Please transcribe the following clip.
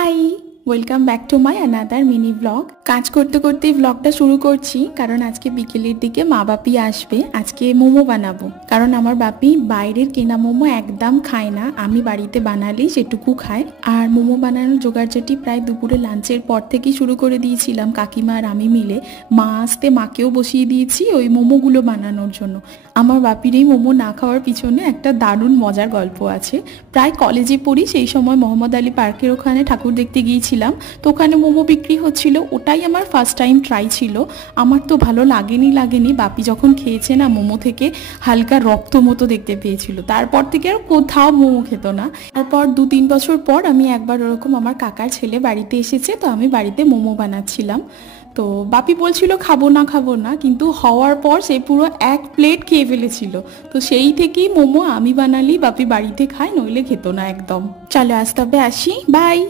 High, welcome back to my another mini blog. কাজ করতে করতেই ব্লগটা শুরু করছি, কারণ আজকে বিকেলের দিকে মা বাপি আসবে। আজকে মোমো বানাবো, কারণ আমার বাপি বাইরের কেনা মোমো একদম খায় না। আমি বাড়িতে বানালেই সেটুকু খায়। আর মোমো বানানোর জোগাড়জাটি প্রায় দুপুরে লাঞ্চের পর থেকেই শুরু করে দিয়েছিলাম, কাকিমা আর আমি মিলে। মা আসতে মাকেও বসিয়ে দিয়েছি ওই মোমোগুলো বানানোর জন্য। আমার বাপির এই মোমো না খাওয়ার পিছনে একটা দারুণ মজার গল্প আছে। প্রায় কলেজে পড়ি সেই সময় মোহাম্মদ আলী পার্কের ওখানে ঠাকুর দেখতে গিয়েছিলাম। তো ওখানে মোমো বিক্রি হচ্ছিল, ওটাই আমার ফার্স্ট টাইম ট্রাই ছিল। আমার তো ভালো লাগেনি। বাপি যখন খেয়েছে না, মোমো থেকে হালকা রক্ত মতো দেখতে পেয়েছিল। তারপর থেকে আর কোথাও মোমো খেত না। তারপর 2-3 বছর পর আমি একবার ওরকম আমার কাকার ছেলে বাড়িতে এসেছে, তো আমি বাড়িতে মোমো বানাচ্ছিলাম। তো বাপি বলছিল খাবো না, কিন্তু হওয়ার পর সে পুরো 1 প্লেট খেয়ে ফেলেছিল। তো সেই থেকেই মোমো আমি বানালি বাপি বাড়িতে খায়, নইলে খেত না একদম। চলো আজ তবে আসি, বাই।